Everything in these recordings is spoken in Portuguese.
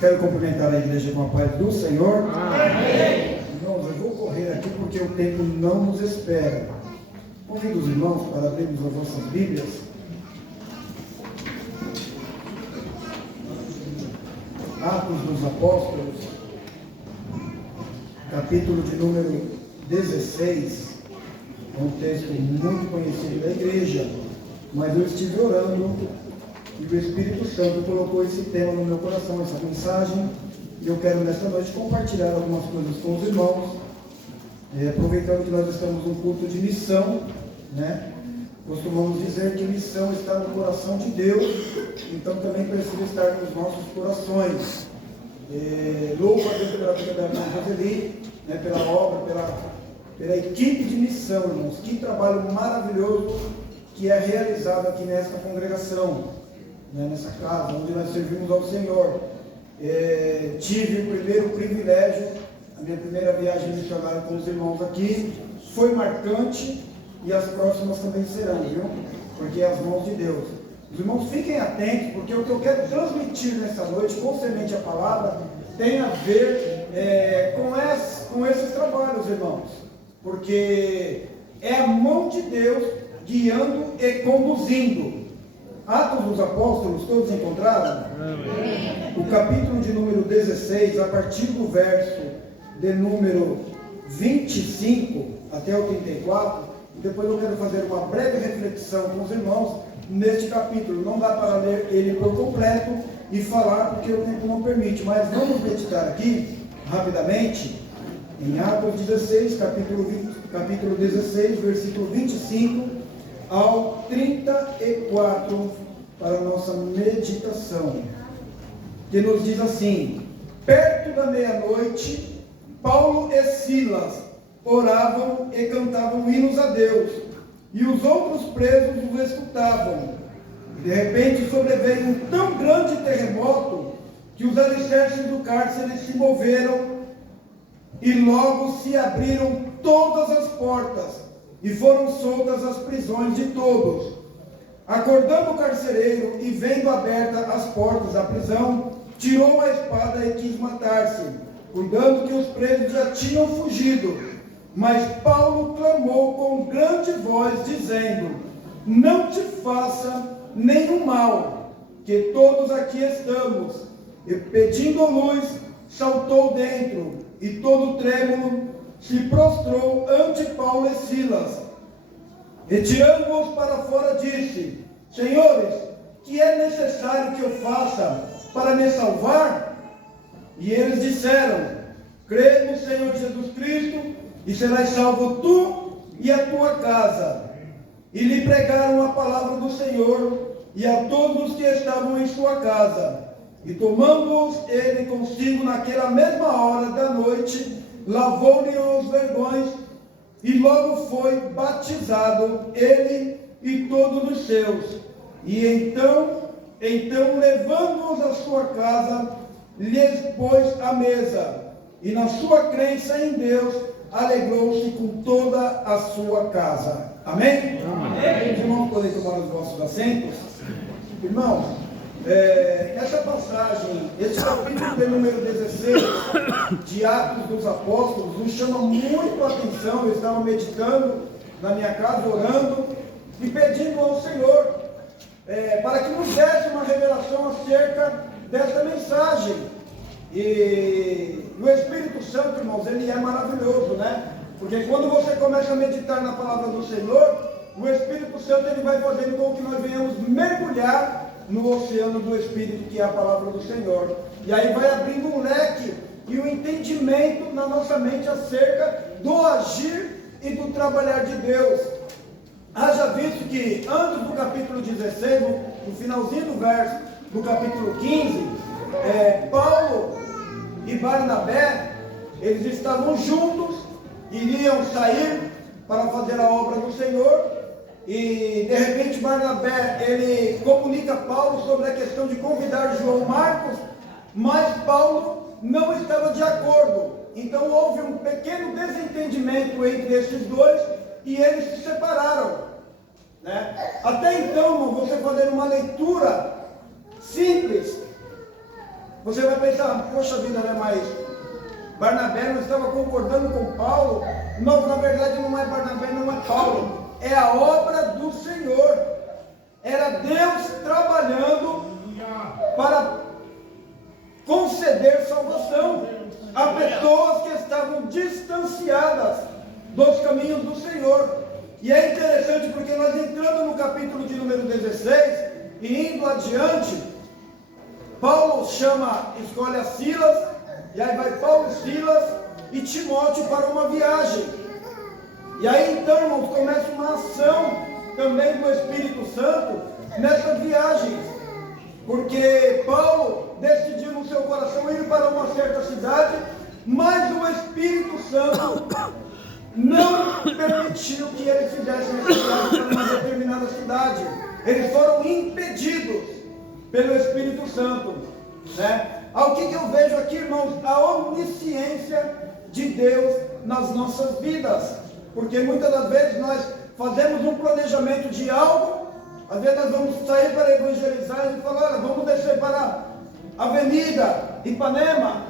Quero cumprimentar a igreja com a paz do Senhor. Amém. Irmãos, eu vou correr aqui porque o tempo não nos espera. Convido os irmãos para abrirmos as vossas Bíblias. Atos dos Apóstolos, capítulo de número 16. É um texto muito conhecido da igreja, mas eu estive orando e o Espírito Santo colocou esse tema no meu coração, essa mensagem, e eu quero nesta noite compartilhar algumas coisas com os irmãos, aproveitando que nós estamos num culto de missão, né? Costumamos dizer que missão está no coração de Deus, então também precisa estar nos nossos corações. Louvo a Deus pela vida da irmã Roseli, né, pela obra, pela equipe de missão, irmãos. Que trabalho maravilhoso que é realizado aqui nesta congregação, né, nessa casa, onde nós servimos ao Senhor. Tive o primeiro privilégio, a minha primeira viagem missionária com os irmãos aqui, foi marcante e as próximas também serão, viu? Porque é as mãos de Deus. Os irmãos fiquem atentos, porque o que eu quero transmitir nessa noite, com semente a palavra, tem a ver com esses trabalhos, irmãos. Porque é a mão de Deus guiando e conduzindo. Atos dos Apóstolos, todos encontraram? Amém. O capítulo de número 16, a partir do verso de número 25 até o 34, e depois eu quero fazer uma breve reflexão com os irmãos neste capítulo. Não dá para ler ele por completo e falar porque o tempo não permite, mas vamos meditar aqui, rapidamente, em Atos 16, capítulo 16, versículo 25 ao 34, para a nossa meditação, que nos diz assim: perto da meia-noite, Paulo e Silas oravam e cantavam hinos a Deus, e os outros presos os escutavam. De repente sobreveio um tão grande terremoto que os alicerces do cárcere se moveram e logo se abriram todas as portas e foram soltas as prisões de todos. Acordando o carcereiro e vendo abertas as portas da prisão, tirou a espada e quis matar-se, cuidando que os presos já tinham fugido. Mas Paulo clamou com grande voz, dizendo: não te faça nenhum mal, que todos aqui estamos. E pedindo luz, saltou dentro, e todo trêmulo se prostrou ante Paulo e Silas. Retirando-os para fora, disse: senhores, que é necessário que eu faça para me salvar? E eles disseram: crê no Senhor Jesus Cristo, e serás salvo tu e a tua casa. E lhe pregaram a palavra do Senhor e a todos os que estavam em sua casa. E tomando-os ele consigo naquela mesma hora da noite, lavou-lhe os vergões, e logo foi batizado ele e todos os seus. E então levando-os à sua casa, lhes pôs a mesa, e na sua crença em Deus, alegrou-se com toda a sua casa. Amém? Amém. Os irmãos podem tomar os vossos assentos. Irmãos, essa passagem, esse capítulo de número 16 de Atos dos Apóstolos nos chama muito a atenção. Eu estava meditando na minha casa, orando e pedindo ao Senhor para que nos desse uma revelação acerca dessa mensagem. E o Espírito Santo, irmãos, ele é maravilhoso, né? Porque quando você começa a meditar na palavra do Senhor, o Espírito Santo ele vai fazendo com que nós venhamos mergulhar no oceano do Espírito, que é a palavra do Senhor. E aí vai abrindo um leque e um entendimento na nossa mente acerca do agir e do trabalhar de Deus. Haja visto que antes do capítulo 16, no finalzinho do verso do capítulo 15, Paulo e Barnabé, eles estavam juntos, iriam sair para fazer a obra do Senhor, e de repente Barnabé, ele comunica a Paulo sobre a questão de convidar João Marcos, mas Paulo não estava de acordo. Então houve um pequeno desentendimento entre esses dois, e eles se separaram, né? Até então, irmão, você fazer uma leitura simples Você vai pensar, poxa vida, né, mas Barnabé não estava concordando com Paulo? Não, na verdade não é Barnabé, não é Paulo. É a obra do Senhor. Era Deus trabalhando para conceder salvação a pessoas que estavam distanciadas dos caminhos do Senhor. E é interessante porque nós entrando no capítulo de número 16 e indo adiante, Paulo escolhe a Silas, e aí vai Paulo, Silas e Timóteo para uma viagem. E aí então, irmãos, começa uma ação também do Espírito Santo nessas viagens, porque Paulo decidiu no seu coração ir para uma certa cidade, mas o Espírito Santo não permitiu que eles fizessem essa viagem para uma determinada cidade. Eles foram impedidos pelo Espírito Santo, né? O que eu vejo aqui, irmãos? A onisciência de Deus nas nossas vidas, porque muitas das vezes nós fazemos um planejamento de algo. Às vezes nós vamos sair para evangelizar e falar, olha, vamos descer para a Avenida Ipanema,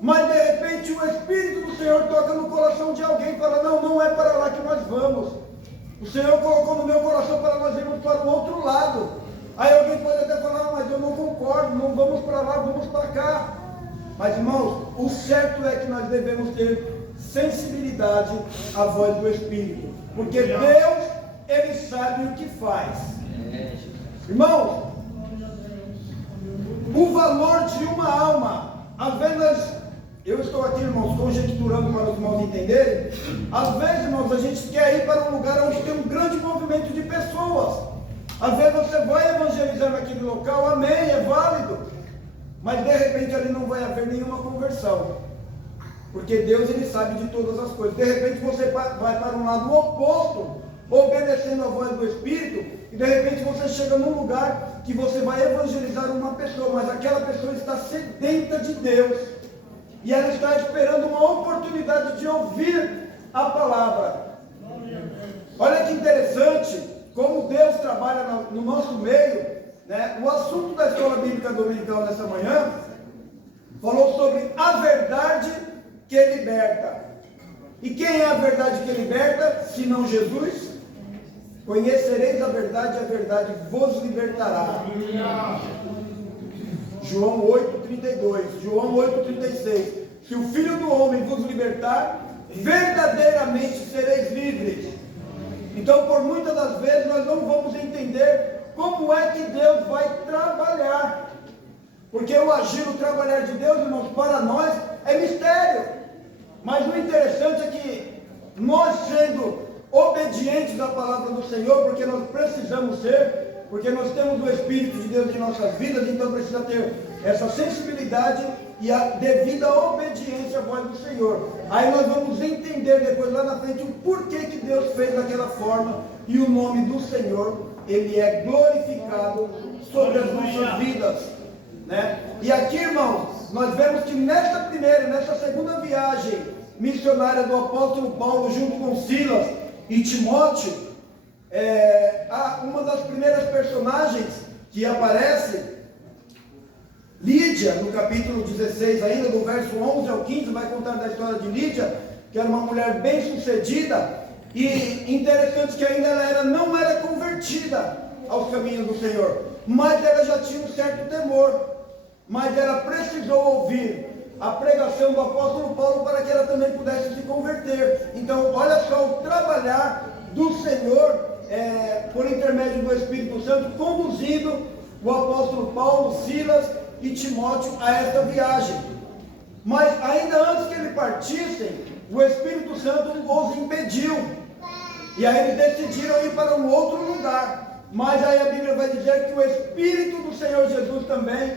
mas de repente o Espírito do Senhor toca no coração de alguém e fala, não, não é para lá que nós vamos. O Senhor colocou no meu coração para nós irmos para o outro lado. Aí alguém pode até falar, mas eu não concordo, não vamos para lá, vamos para cá. Mas irmãos, o certo é que nós devemos ter sensibilidade à voz do Espírito, porque Deus, Ele sabe o que faz. Irmãos, o valor de uma alma, às vezes eu estou aqui, irmãos, conjecturando para os irmãos entenderem. Às vezes, irmãos, a gente quer ir para um lugar onde tem um grande movimento de pessoas. Às vezes você vai evangelizar naquele local, amém, é válido, mas de repente ali não vai haver nenhuma conversão, porque Deus, Ele sabe de todas as coisas. De repente você vai para um lado oposto, obedecendo a voz do Espírito, e de repente você chega num lugar que você vai evangelizar uma pessoa, mas aquela pessoa está sedenta de Deus, e ela está esperando uma oportunidade de ouvir a palavra. Olha que interessante como Deus trabalha no nosso meio, né? O assunto da escola bíblica dominical nessa manhã falou sobre a verdade que liberta. E quem é a verdade que liberta, se não Jesus? Conhecereis a verdade vos libertará. João 8,32, João 8,36. Se o Filho do Homem vos libertar, verdadeiramente sereis livres. Então, por muitas das vezes, nós não vamos entender como é que Deus vai trabalhar. Porque o agir, o trabalhar de Deus, irmãos, para nós é mistério. Mas o interessante é que nós, sendo obedientes à palavra do Senhor, porque nós precisamos ser, porque nós temos o Espírito de Deus em nossas vidas, então precisa ter essa sensibilidade e a devida obediência à voz do Senhor. Aí nós vamos entender depois lá na frente o porquê que Deus fez daquela forma, e o nome do Senhor, Ele é glorificado sobre as nossas vidas, né? E aqui, irmãos, nós vemos que nessa segunda viagem missionária do apóstolo Paulo junto com Silas e Timóteo, uma das primeiras personagens que aparece, Lídia, no capítulo 16, ainda do verso 11 ao 15, vai contar da história de Lídia, que era uma mulher bem sucedida, e interessante que ainda ela não era convertida aos caminhos do Senhor, mas ela já tinha um certo temor, mas ela precisou ouvir a pregação do apóstolo Paulo para que ela também pudesse se converter. Então, olha só o trabalhar do Senhor, por intermédio do Espírito Santo, conduzindo o apóstolo Paulo, Silas e Timóteo a esta viagem. Mas ainda antes que eles partissem, o Espírito Santo os impediu, e aí eles decidiram ir para um outro lugar. Mas aí a Bíblia vai dizer que o Espírito do Senhor Jesus também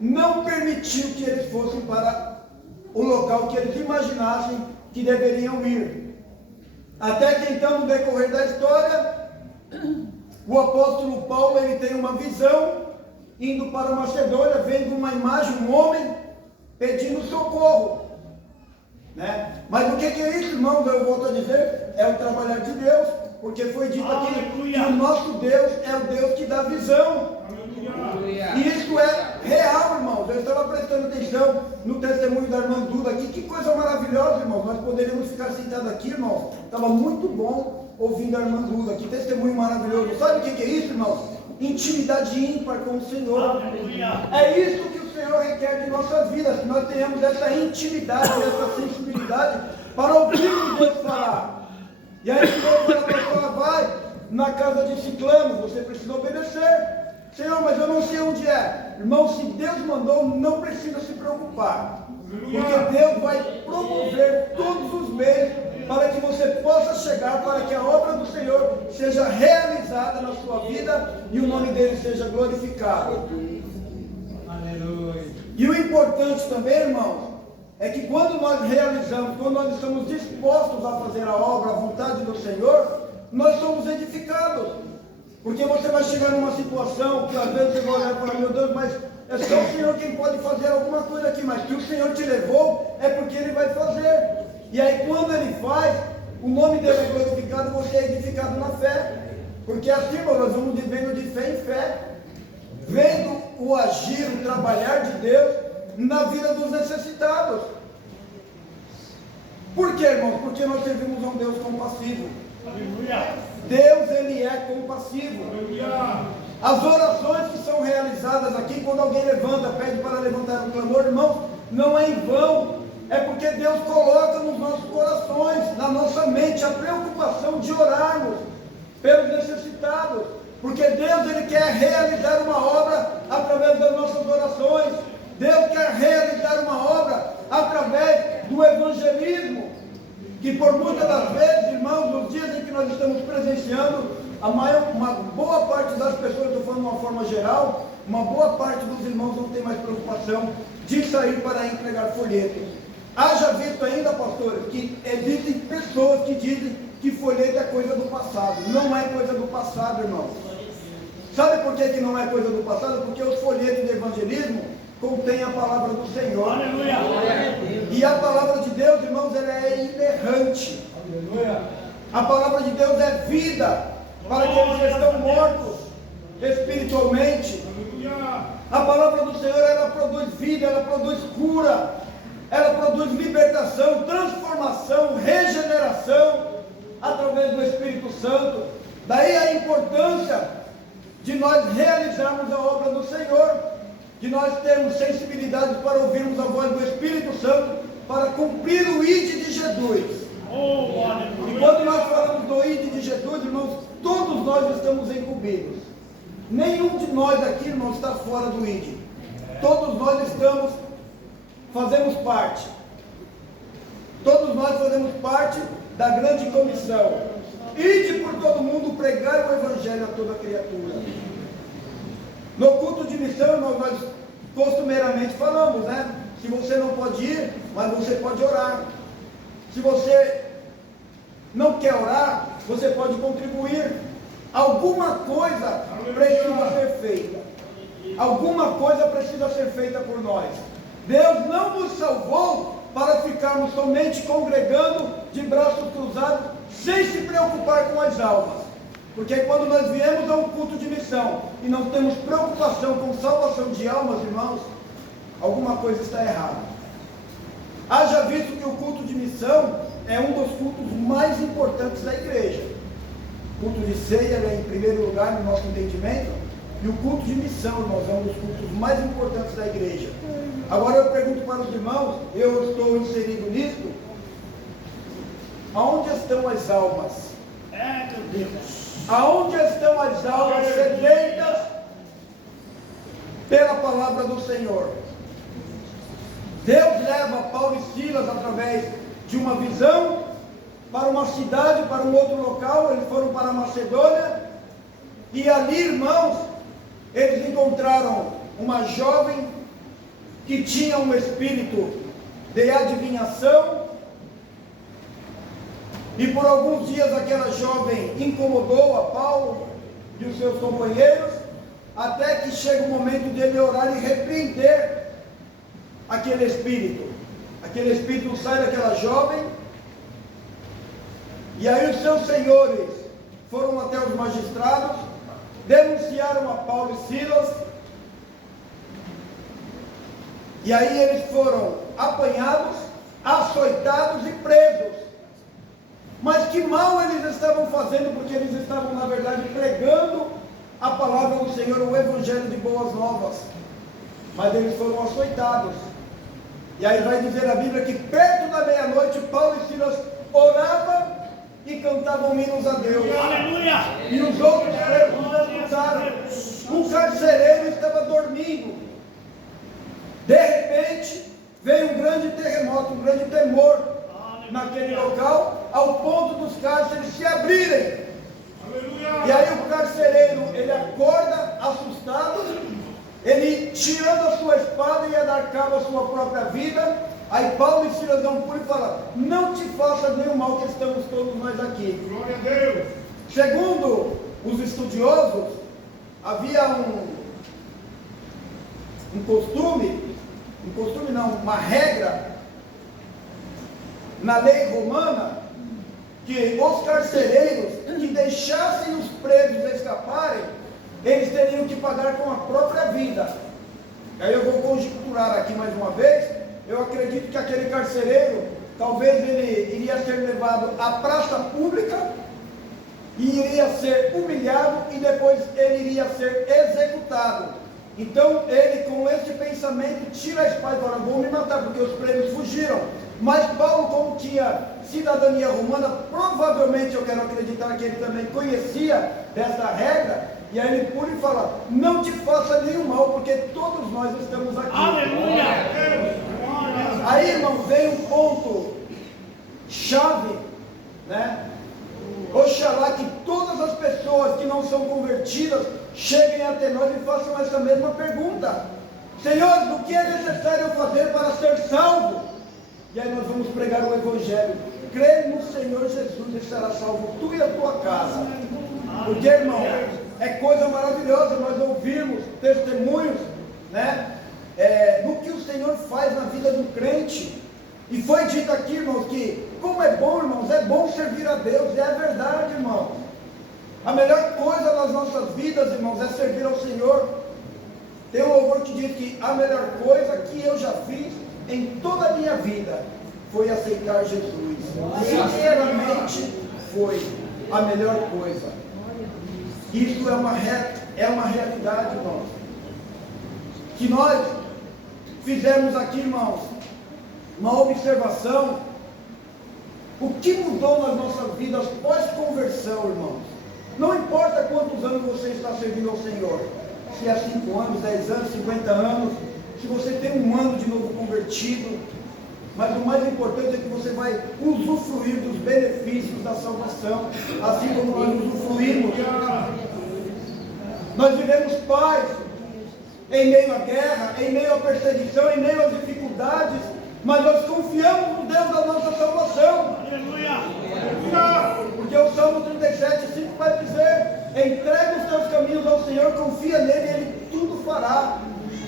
não permitiu que eles fossem para o local que eles imaginassem que deveriam ir. Até que então, no decorrer da história, o apóstolo Paulo, ele tem uma visão, indo para Macedônia, vendo uma imagem, um homem pedindo socorro, né? Mas o que é isso, irmãos? Eu volto a dizer, é o trabalhar de Deus, porque foi dito aqui que o nosso Deus é o Deus que dá visão. E isso é real, irmãos. Eu estava prestando atenção no testemunho da irmã Duda aqui. Que coisa maravilhosa, irmãos. Nós poderíamos ficar sentados aqui, irmãos. Estava muito bom ouvindo a irmã Duda. Que testemunho maravilhoso. Sabe o que é isso, irmãos? Intimidade ímpar com o Senhor. É isso que o Senhor requer de nossas vidas. Que nós tenhamos essa intimidade, essa sensibilidade para ouvir o que Deus falar. E aí, quando a pessoa vai na casa de ciclano, você precisa obedecer. Senhor, mas eu não sei onde é. Irmão, se Deus mandou, não precisa se preocupar. Porque Deus vai promover todos os meios para que você possa chegar, para que a obra do Senhor seja realizada na sua vida e o nome dele seja glorificado. Aleluia. E o importante também, irmãos, é que quando nós realizamos, quando nós estamos dispostos a fazer a obra, a vontade do Senhor, nós somos edificados. Porque você vai chegar numa situação que às vezes você vai olhar e falar, meu Deus, mas é só o Senhor quem pode fazer alguma coisa aqui, mas que o Senhor te levou é porque Ele vai fazer. E aí quando Ele faz, o nome dele é glorificado, você é edificado na fé. Porque assim, nós vamos vivendo de fé em fé, vendo o agir, o trabalhar de Deus na vida dos necessitados. Por quê, irmãos? Porque nós servimos a um Deus compassivo. Deus, Ele é compassivo. As orações que são realizadas aqui, quando alguém levanta, pede para levantar um clamor, irmãos, não é em vão. É porque Deus coloca nos nossos corações, na nossa mente, a preocupação de orarmos pelos necessitados. Porque Deus, Ele quer realizar uma obra através das nossas orações. Deus quer realizar uma obra através do evangelismo. Que por muitas das vezes, irmãos, nos dias em que nós estamos presenciando, uma boa parte das pessoas, estou falando de uma forma geral, uma boa parte dos irmãos não tem mais preocupação de sair para entregar folhetos. Haja visto ainda, pastores, que existem pessoas que dizem que folheto é coisa do passado. Não é coisa do passado, irmãos. Sabe por que não é coisa do passado? Porque os folhetos de evangelismo contém a palavra do Senhor. Aleluia. E a palavra de Deus, irmãos, ela é inerrante. Aleluia. A palavra de Deus é vida para aqueles que estão mortos espiritualmente. Aleluia. A palavra do Senhor, ela produz vida, ela produz cura, ela produz libertação, transformação, regeneração através do Espírito Santo. Daí a importância de nós realizarmos a obra do Senhor, de nós termos sensibilidade para ouvirmos a voz do Espírito Santo, para cumprir o ID de Jesus. E quando nós falamos do ID de Jesus, irmãos, todos nós estamos incumbidos. Nenhum de nós aqui, irmãos, está fora do ID. Todos nós fazemos parte. Todos nós fazemos parte da grande comissão. Ide por todo mundo pregar o Evangelho a toda criatura. No culto de missão, irmãos, nós costumeiramente falamos, né? Se você não pode ir, mas você pode orar. Se você não quer orar, você pode contribuir. Alguma coisa precisa ser feita. Alguma coisa precisa ser feita por nós. Deus não nos salvou para ficarmos somente congregando de braços cruzados, sem se preocupar com as almas. Porque quando nós viemos a um culto de missão e não temos preocupação com salvação de almas, irmãos, alguma coisa está errada. Haja visto que o culto de missão é um dos cultos mais importantes da igreja. O culto de ceia é em primeiro lugar no nosso entendimento, e o culto de missão, irmãos, é um dos cultos mais importantes da igreja. Agora eu pergunto para os irmãos, eu estou inserido nisso, aonde estão as almas? Meu Deus! Aonde estão as almas sedentas pela palavra do Senhor? Deus leva Paulo e Silas através de uma visão para uma cidade, para um outro local. Eles foram para a Macedônia e ali, irmãos, eles encontraram uma jovem que tinha um espírito de adivinhação. E por alguns dias aquela jovem incomodou a Paulo e os seus companheiros, até que chega o momento de ele orar e repreender aquele espírito. Aquele espírito sai daquela jovem, e aí os seus senhores foram até os magistrados, denunciaram a Paulo e Silas, E aí eles foram apanhados, açoitados e presos. Mas que mal eles estavam fazendo, porque eles estavam, na verdade, pregando a palavra do Senhor, o evangelho de boas novas. Mas eles foram açoitados. E aí vai dizer a Bíblia que perto da meia-noite, Paulo e Silas oravam e cantavam hinos a Deus. Aleluia! E os outros presos escutaram. O carcereiro estava dormindo. De repente, veio um grande terremoto, um grande temor naquele local, ao ponto dos cárceres se abrirem. E aí o carcereiro, ele acorda assustado, ele tirando a sua espada ia dar cabo à sua própria vida. Aí Paulo e Silas dão um pulo e falam: não te faça nenhum mal, que estamos todos nós aqui. Glória a Deus. Segundo os estudiosos, havia uma regra na lei romana, que os carcereiros que deixassem os presos escaparem, eles teriam que pagar com a própria vida. Aí eu vou conjecturar aqui mais uma vez. Eu acredito que aquele carcereiro, talvez ele iria ser levado à praça pública e iria ser humilhado e depois ele iria ser executado. Então ele, com esse pensamento, tira a espada e fala: vou me matar, porque os presos fugiram. Mas Paulo, como tinha cidadania romana, provavelmente eu quero acreditar que ele também conhecia dessa regra, e aí ele pula e fala: não te faça nenhum mal, porque todos nós estamos aqui. Aleluia! Aí, irmão, vem um ponto chave, né? Oxalá que todas as pessoas que não são convertidas cheguem até nós e façam essa mesma pergunta: Senhor, o que é necessário fazer para ser salvo? E aí nós vamos pregar o evangelho: crê no Senhor Jesus e será salvo tu e a tua casa. Porque, irmão, é coisa maravilhosa nós ouvirmos testemunhos, né, do que o Senhor faz na vida do crente. E foi dito aqui, irmãos, que como é bom, irmãos, é bom servir a Deus. E é verdade, irmãos. A melhor coisa nas nossas vidas, irmãos, é servir ao Senhor. Tem um louvor que diz que a melhor coisa que eu já fiz em toda a minha vida foi aceitar Jesus. Sinceramente, foi a melhor coisa. Isso é uma realidade, irmãos. Que nós fizermos aqui, irmãos, uma observação: o que mudou nas nossas vidas pós-conversão, irmãos? Não importa quantos anos você está servindo ao Senhor, se é 5 anos, 10 anos, 50 anos, se você tem um ano de novo convertido, mas o mais importante é que você vai usufruir dos benefícios da salvação, assim como nós usufruímos. Nós vivemos paz em meio à guerra, em meio à perseguição, em meio às dificuldades, mas nós confiamos no Deus da nossa salvação. Porque o Salmo 37:5 vai dizer: entrega os teus caminhos ao Senhor, confia nele e ele tudo fará.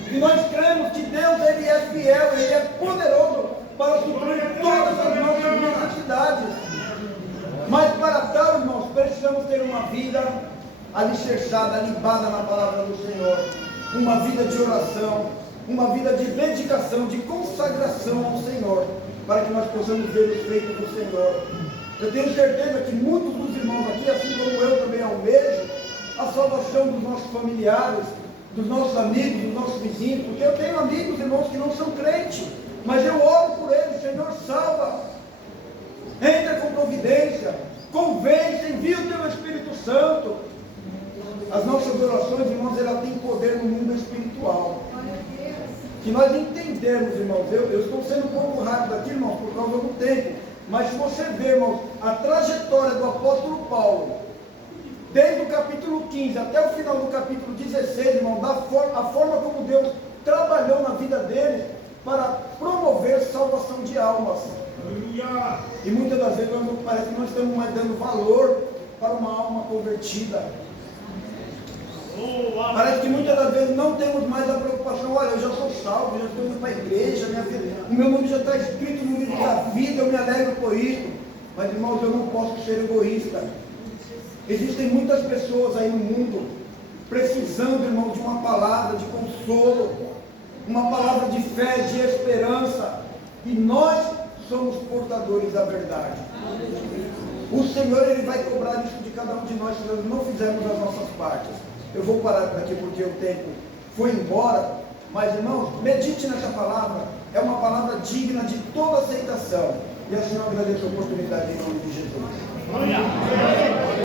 E nós cremos que Deus, ele é fiel, ele é poderoso para suprir todas as nossas necessidades. Mas para tal, irmãos, precisamos ter uma vida alicerçada, libada na palavra do Senhor, uma vida de oração, uma vida de dedicação, de consagração ao Senhor, para que nós possamos ver os feitos do Senhor. Eu tenho certeza que muitos dos irmãos aqui, assim como eu também almejo a salvação dos nossos familiares, dos nossos amigos, dos nossos vizinhos, porque eu tenho amigos, irmãos, que não são crentes, mas eu oro por eles: Senhor, salva, entra com providência, convence, envia o teu Espírito Santo. As nossas orações, irmãos, elas têm poder no mundo espiritual. Que nós entendemos, irmãos, eu estou sendo um pouco rápido aqui, irmãos, por causa do tempo, mas se você ver, irmãos, a trajetória do apóstolo Paulo, desde o capítulo 15 até o final do capítulo 16, irmão, a forma como Deus trabalhou na vida dele para promover salvação de almas. E muitas das vezes parece que nós estamos mais dando valor para uma alma convertida. Parece que muitas das vezes não temos mais a preocupação: olha, eu já sou salvo, já estou indo para a igreja, o meu nome já está escrito no livro da vida, eu me alegro por isso. Mas, irmãos, eu não posso ser egoísta. Existem muitas pessoas aí no mundo precisando, irmão, de uma palavra de consolo, uma palavra de fé, de esperança, e nós somos portadores da verdade. O Senhor, Ele vai cobrar isso de cada um de nós se nós não fizermos as nossas partes. Eu vou parar por aqui porque o tempo foi embora, mas irmãos, medite nessa palavra, é uma palavra digna de toda aceitação, e assim eu agradeço a oportunidade em nome de Jesus.